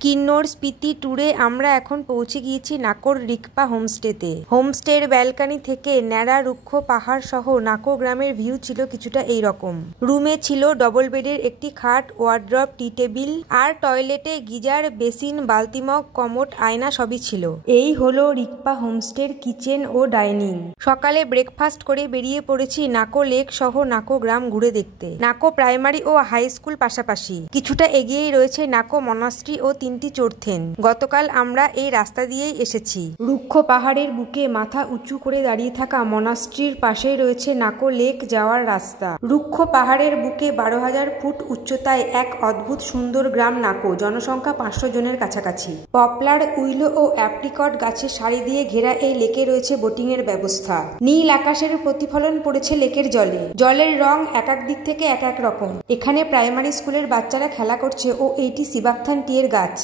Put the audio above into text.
কিন্নর স্পিতি ট্যুরে আমরা এখন পৌঁছে গিয়েছি নাকোর রিকপা হোমস্টেতে। হোমস্টের ব্যালকনি থেকে ন্যাড়া রুক্ষ পাহাড় সহ নাকো গ্রামের ভিউ ছিল কিছুটা এইরকম। রুমে ছিল ডবল বেডের একটি খাট, ওয়ার্ড্রপ, টি টেবিল আর টয়লেটে গিজার, বেসিন, বালতিমগ, কমোড, আয়না সবই ছিল। এই হলো রিকপা হোমস্টের কিচেন ও ডাইনিং। সকালে ব্রেকফাস্ট করে বেরিয়ে পড়েছি নাকো লেক সহ নাকো গ্রাম ঘুরে দেখতে। নাকো প্রাইমারি ও হাই স্কুল পাশাপাশি। কিছুটা এগিয়েই রয়েছে নাকো মনাস্ট্রি ও তিনটি চোরথেন। গতকাল আমরা এই রাস্তা দিয়েই এসেছি। রুক্ষ পাহাড়ের বুকে মাথা উঁচু করে দাঁড়িয়ে থাকা মনাস্ট্রির পাশেই রয়েছে নাকো লেক যাওয়ার রাস্তা। রুক্ষ পাহাড়ের বুকে 12,000 ফুট উচ্চতায় এক অদ্ভুত সুন্দর গ্রাম নাকো। জনসংখ্যা 500 জনের কাছাকাছি। পপলার, উইলো ও অ্যাপ্রিকট গাছে সারি দিয়ে ঘেরা এই লেকে রয়েছে বোটিং এর ব্যবস্থা। নীল আকাশের প্রতিফলন পড়েছে লেকের জলে। জলের রং এক এক দিক থেকে এক এক রকম। এখানে প্রাইমারি স্কুলের বাচ্চারা খেলা করছে ও এইটি সিবাকথান টি এর গাছ।